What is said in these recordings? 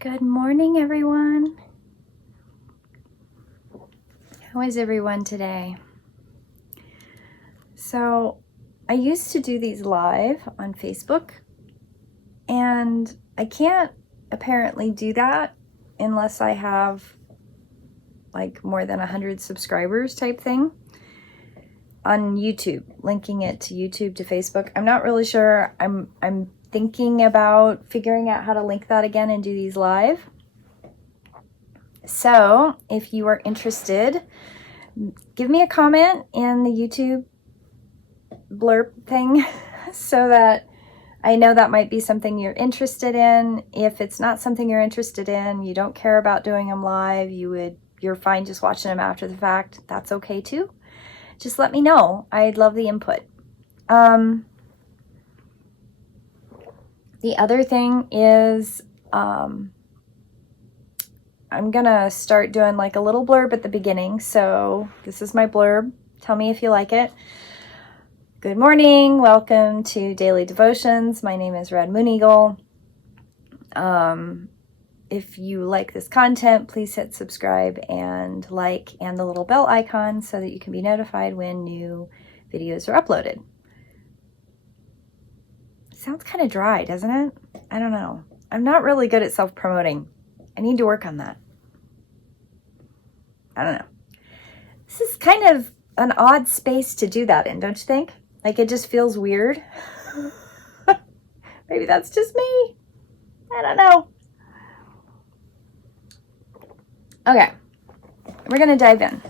Good morning, everyone. How is everyone today? So, I used to do these live on Facebook, and I can't apparently do that unless I have like more than 100 subscribers type thing on YouTube, linking it to YouTube to Facebook. I'm not really sure. I'm thinking about figuring out how to link that again and do these live. So if you are interested, give me a comment in the YouTube blurb thing so that I know that might be something you're interested in. If it's not something you're interested in, you don't care about doing them live, you're fine just watching them after the fact, that's okay too. Just let me know. I'd love the input. The other thing is I'm gonna start doing like a little blurb at the beginning. So this is my blurb. Tell me if you like it. Good morning. Welcome to Daily Devotions. My name is Red Moon Eagle. If you like this content, please hit subscribe and like and the little bell icon so that you can be notified when new videos are uploaded. Sounds kind of dry, doesn't it? I don't know. I'm not really good at self-promoting. I need to work on that. I don't know. This is kind of an odd space to do that in, don't you think? Like it just feels weird. Maybe that's just me. I don't know. Okay, we're going to dive in.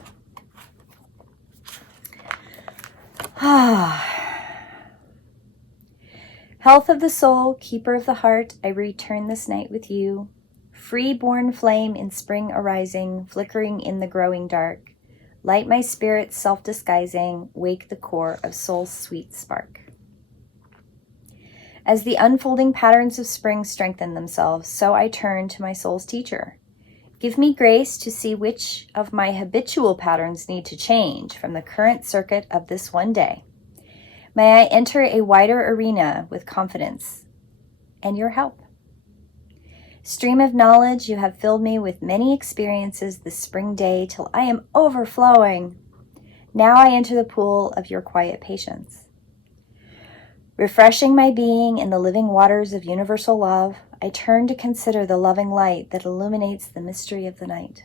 Health of the soul, keeper of the heart, I return this night with you. Free-born flame in spring arising, flickering in the growing dark. Light my spirit self-disguising, wake the core of soul's sweet spark. As the unfolding patterns of spring strengthen themselves, so I turn to my soul's teacher. Give me grace to see which of my habitual patterns need to change from the current circuit of this one day. May I enter a wider arena with confidence and your help. Stream of knowledge, you have filled me with many experiences this spring day till I am overflowing. Now I enter the pool of your quiet patience. Refreshing my being in the living waters of universal love, I turn to consider the loving light that illuminates the mystery of the night.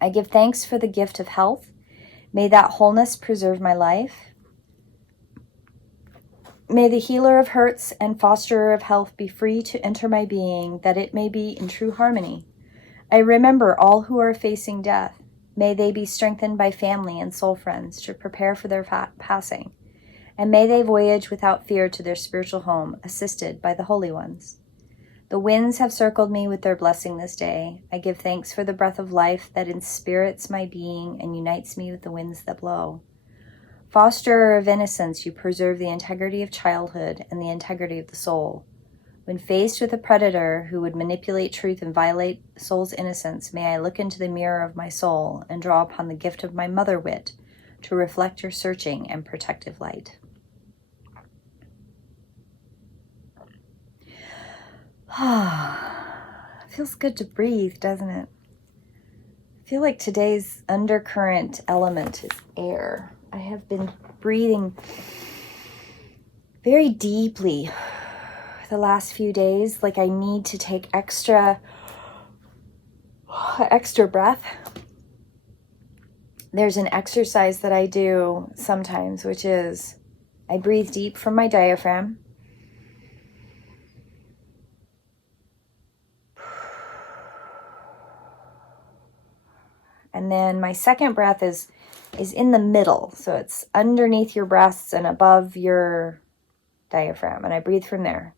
I give thanks for the gift of health. May that wholeness preserve my life. May the healer of hurts and fosterer of health be free to enter my being, that it may be in true harmony. I remember all who are facing death. May they be strengthened by family and soul friends to prepare for their passing. And may they voyage without fear to their spiritual home, assisted by the holy ones. The winds have circled me with their blessing this day. I give thanks for the breath of life that inspirits my being and unites me with the winds that blow. Fosterer of innocence, you preserve the integrity of childhood and the integrity of the soul. When faced with a predator who would manipulate truth and violate soul's innocence, may I look into the mirror of my soul and draw upon the gift of my mother wit to reflect your searching and protective light. Feels good to breathe, doesn't it? I feel like today's undercurrent element is air. I have been breathing very deeply the last few days, like I need to take extra breath. There's an exercise that I do sometimes, which is I breathe deep from my diaphragm. And then my second breath is in the middle. So it's underneath your breasts and above your diaphragm. And I breathe from there.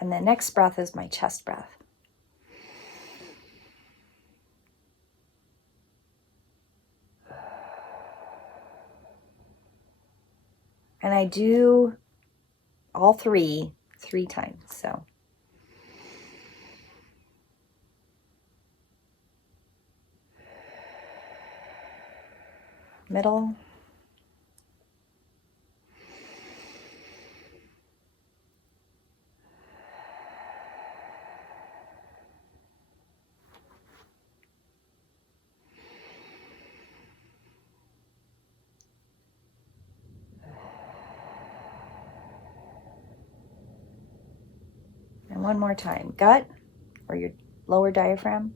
And the next breath is my chest breath. And I do all three times. So middle, one more time. Gut or your lower diaphragm.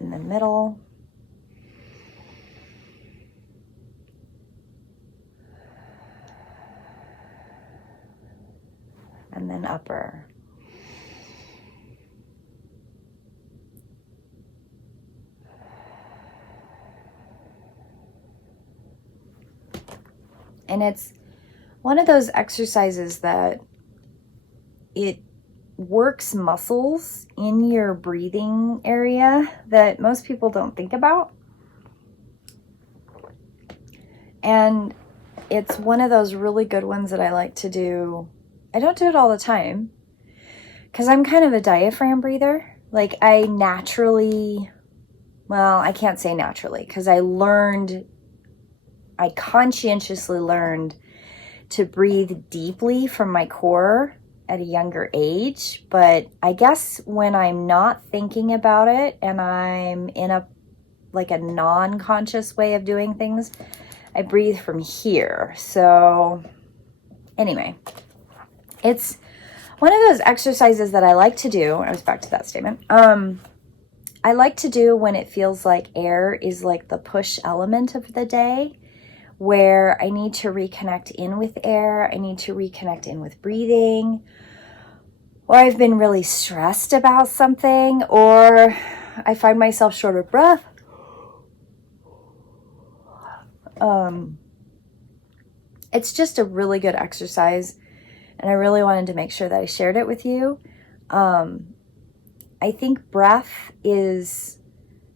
In the middle. And then upper. And it's one of those exercises that it works muscles in your breathing area that most people don't think about. And it's one of those really good ones that I like to do. I don't do it all the time because I'm kind of a diaphragm breather. Like I naturally, well, I can't say naturally because I conscientiously learned to breathe deeply from my core at a younger age. But I guess when I'm not thinking about it and I'm in a non-conscious way of doing things, I breathe from here. So anyway, it's one of those exercises that I like to do. I was back to that statement. I like to do when it feels like air is like the push element of the day, where I need to reconnect in with air. I need to reconnect in with breathing, or I've been really stressed about something, or I find myself short of breath. It's just a really good exercise, and I really wanted to make sure that I shared it with you. I think breath is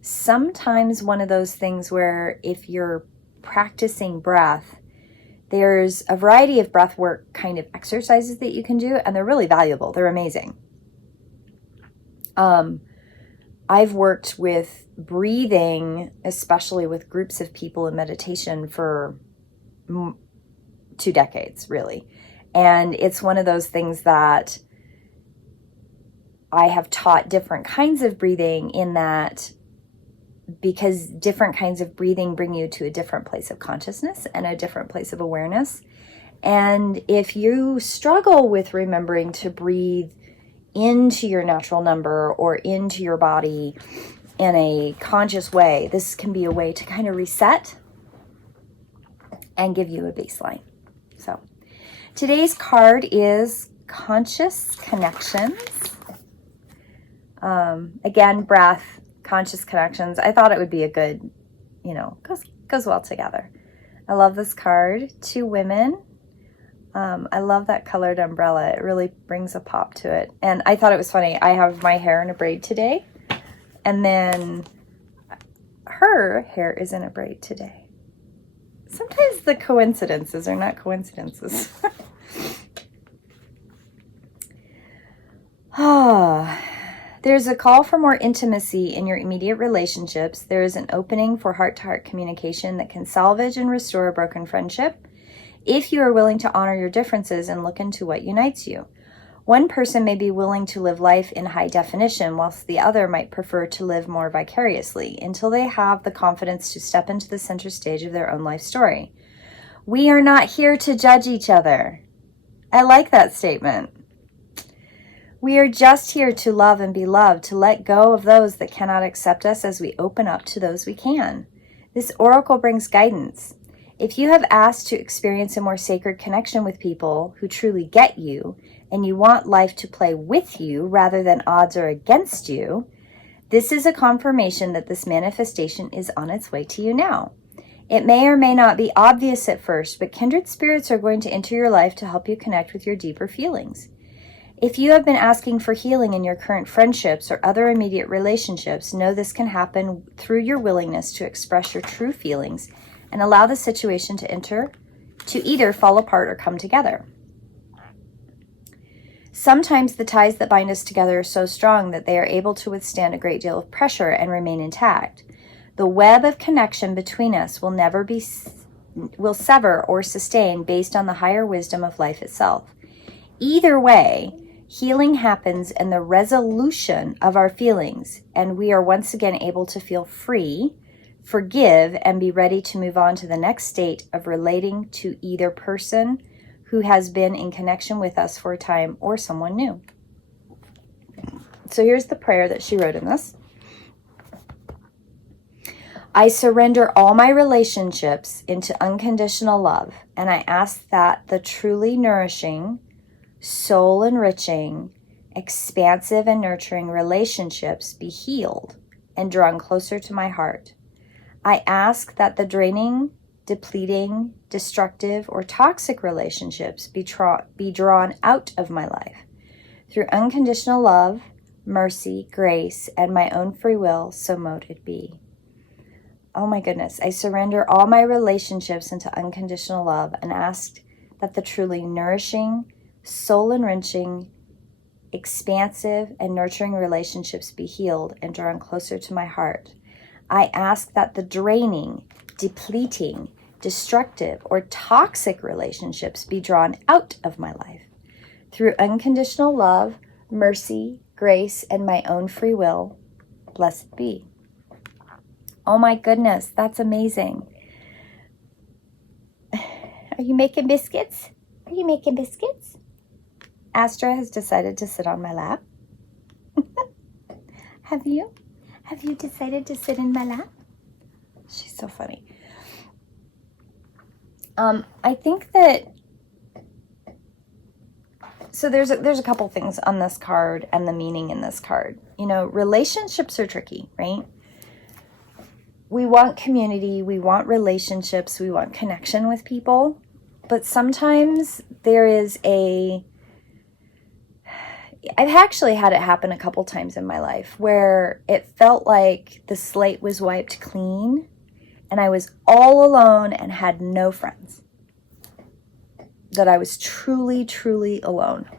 sometimes one of those things where if you're practicing breath, there's a variety of breath work kind of exercises that you can do, and they're really valuable. They're amazing. I've worked with breathing, especially with groups of people in meditation, for 2 decades, really. And it's one of those things that I have taught different kinds of breathing, in that because different kinds of breathing bring you to a different place of consciousness and a different place of awareness. And if you struggle with remembering to breathe into your natural number or into your body in a conscious way, this can be a way to kind of reset and give you a baseline. So today's card is Conscious Connections. Again, breath, conscious connections. I thought it would be a good, goes well together. I love this card. 2 women. I love that colored umbrella. It really brings a pop to it. And I thought it was funny. I have my hair in a braid today, and then her hair is in a braid today. Sometimes the coincidences are not coincidences. There's a call for more intimacy in your immediate relationships. There is an opening for heart-to-heart communication that can salvage and restore a broken friendship if you are willing to honor your differences and look into what unites you. One person may be willing to live life in high definition, whilst the other might prefer to live more vicariously, until they have the confidence to step into the center stage of their own life story. We are not here to judge each other. I like that statement. We are just here to love and be loved, to let go of those that cannot accept us as we open up to those we can. This oracle brings guidance. If you have asked to experience a more sacred connection with people who truly get you, and you want life to play with you rather than odds or against you, this is a confirmation that this manifestation is on its way to you now. It may or may not be obvious at first, but kindred spirits are going to enter your life to help you connect with your deeper feelings. If you have been asking for healing in your current friendships or other immediate relationships, know this can happen through your willingness to express your true feelings and allow the situation to either fall apart or come together. Sometimes the ties that bind us together are so strong that they are able to withstand a great deal of pressure and remain intact. The web of connection between us will sever or sustain based on the higher wisdom of life itself. Either way, healing happens in the resolution of our feelings, and we are once again able to feel free forgive, and be ready to move on to the next state of relating to either person who has been in connection with us for a time or someone new. So here's the prayer that she wrote in this. I surrender all my relationships into unconditional love, and I ask that the truly nourishing, soul-enriching, expansive and nurturing relationships be healed and drawn closer to my heart. I ask that the draining, depleting, destructive, or toxic relationships be drawn out of my life. Through unconditional love, mercy, grace, and my own free will, so mote it be. Oh my goodness. I surrender all my relationships into unconditional love and ask that the truly nourishing, soul-enriching, expansive, and nurturing relationships be healed and drawn closer to my heart. I ask that the draining, depleting, destructive, or toxic relationships be drawn out of my life. Through unconditional love, mercy, grace, and my own free will, blessed be. Oh my goodness, that's amazing. Are you making biscuits? Are you making biscuits? Astra has decided to sit on my lap. Have you? Have you decided to sit in my lap? She's so funny. I think that, so there's a couple things on this card and the meaning in this card. You know, relationships are tricky, right? We want community, we want relationships, we want connection with people, but sometimes there is I've actually had it happen a couple times in my life where it felt like the slate was wiped clean and I was all alone and had no friends. That I was truly, truly alone.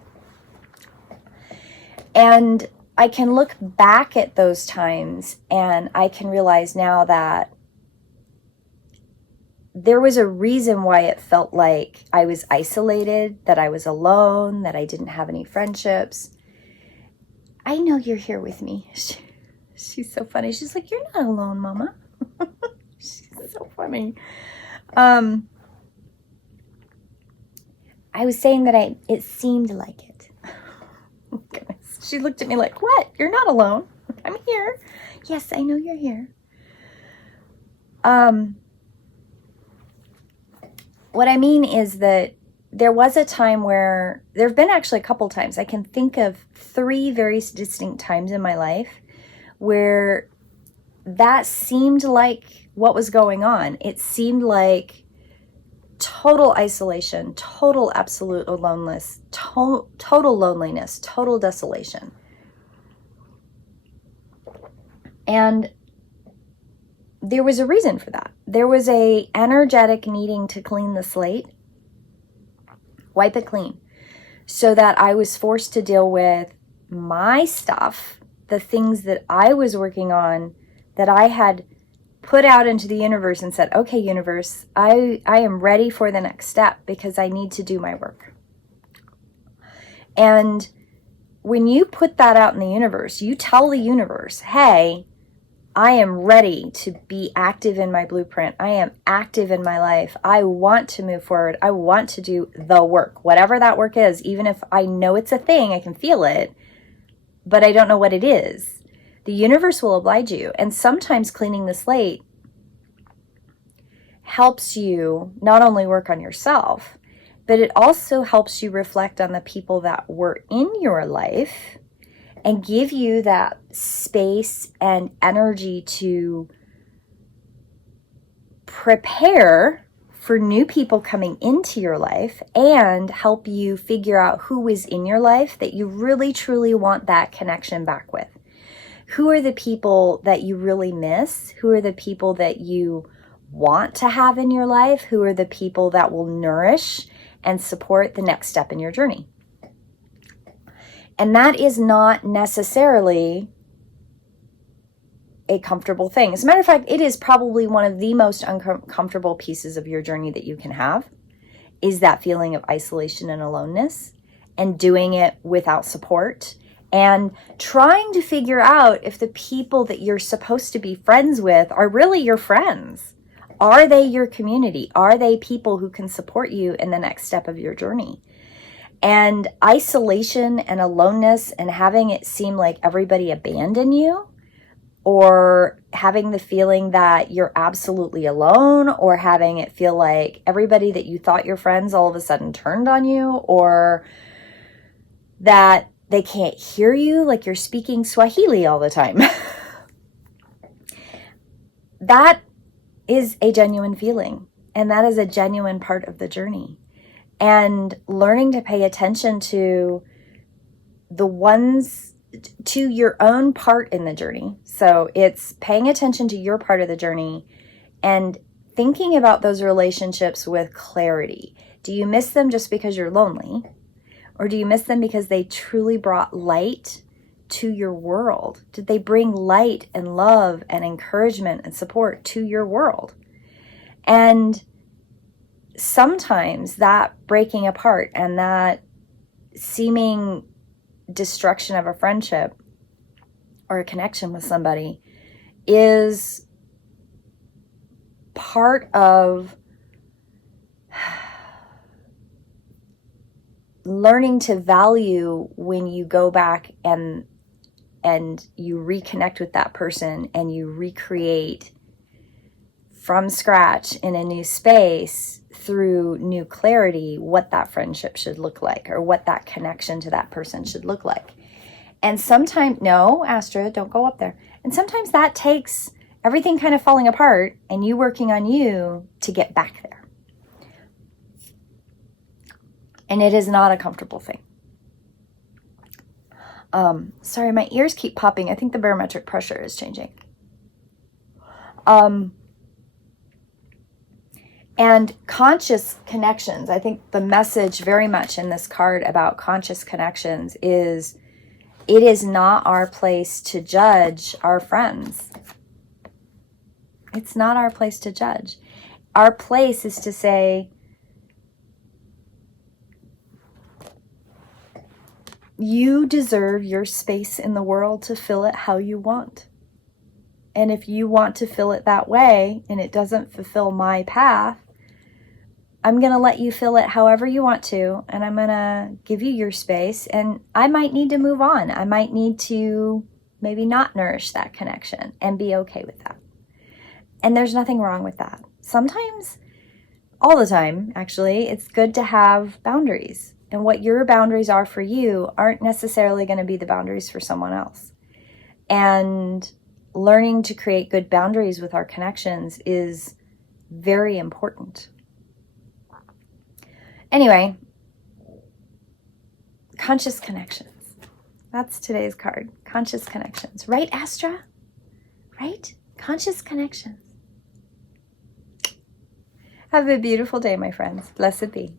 And I can look back at those times and I can realize now that there was a reason why it felt like I was isolated, that I was alone, that I didn't have any friendships. I know you're here with me. She's so funny. She's like, you're not alone, Mama. She's so funny. I was saying that it seemed like it. Oh, goodness. She looked at me like, what? You're not alone. I'm here. Yes, I know you're here. What I mean is that there was a time where, there have been actually a couple times, I can think of 3 very distinct times in my life where that seemed like what was going on. It seemed like total isolation, total absolute aloneness, total loneliness, total desolation. And there was a reason for that. There was a energetic needing to clean the slate, wipe it clean, so that I was forced to deal with my stuff, the things that I was working on, that I had put out into the universe and said, okay, universe, I am ready for the next step because I need to do my work. And when you put that out in the universe, you tell the universe, hey, I am ready to be active in my blueprint. I am active in my life. I want to move forward. I want to do the work, whatever that work is, even if I know it's a thing, I can feel it, but I don't know what it is. The universe will oblige you. And sometimes cleaning the slate helps you not only work on yourself, but it also helps you reflect on the people that were in your life and give you that space and energy to prepare for new people coming into your life and help you figure out who is in your life that you really, truly want that connection back with. Who are the people that you really miss? Who are the people that you want to have in your life? Who are the people that will nourish and support the next step in your journey? And that is not necessarily a comfortable thing. As a matter of fact, it is probably one of the most uncomfortable pieces of your journey that you can have, is that feeling of isolation and aloneness, and doing it without support, and trying to figure out if the people that you're supposed to be friends with are really your friends. Are they your community? Are they people who can support you in the next step of your journey? And isolation and aloneness and having it seem like everybody abandoned you, or having the feeling that you're absolutely alone, or having it feel like everybody that you thought your friends all of a sudden turned on you, or that they can't hear you, like you're speaking Swahili all the time. That is a genuine feeling, and that is a genuine part of the journey. And learning to pay attention to the ones, to your own part in the journey. So it's paying attention to your part of the journey and thinking about those relationships with clarity. Do you miss them just because you're lonely? Or do you miss them because they truly brought light to your world? Did they bring light and love and encouragement and support to your world? And sometimes that breaking apart and that seeming destruction of a friendship or a connection with somebody is part of learning to value when you go back and you reconnect with that person and you recreate from scratch in a new space through new clarity what that friendship should look like, or what that connection to that person should look like. And sometimes, no, Astra, don't go up there. And sometimes that takes everything kind of falling apart and you working on you to get back there. And it is not a comfortable thing. Sorry, my ears keep popping. I think the barometric pressure is changing. And conscious connections. I think the message very much in this card about conscious connections is it is not our place to judge our friends. It's not our place to judge. Our place is to say, you deserve your space in the world to fill it how you want. And if you want to fill it that way and it doesn't fulfill my path, I'm going to let you fill it however you want to, and I'm going to give you your space, and I might need to move on. I might need to maybe not nourish that connection and be okay with that. And there's nothing wrong with that. Sometimes, all the time, actually, it's good to have boundaries. And what your boundaries are for you aren't necessarily going to be the boundaries for someone else. And learning to create good boundaries with our connections is very important. Anyway, conscious connections. That's today's card. Conscious connections. Right, Astra? Right? Conscious connections. Have a beautiful day, my friends. Blessed be.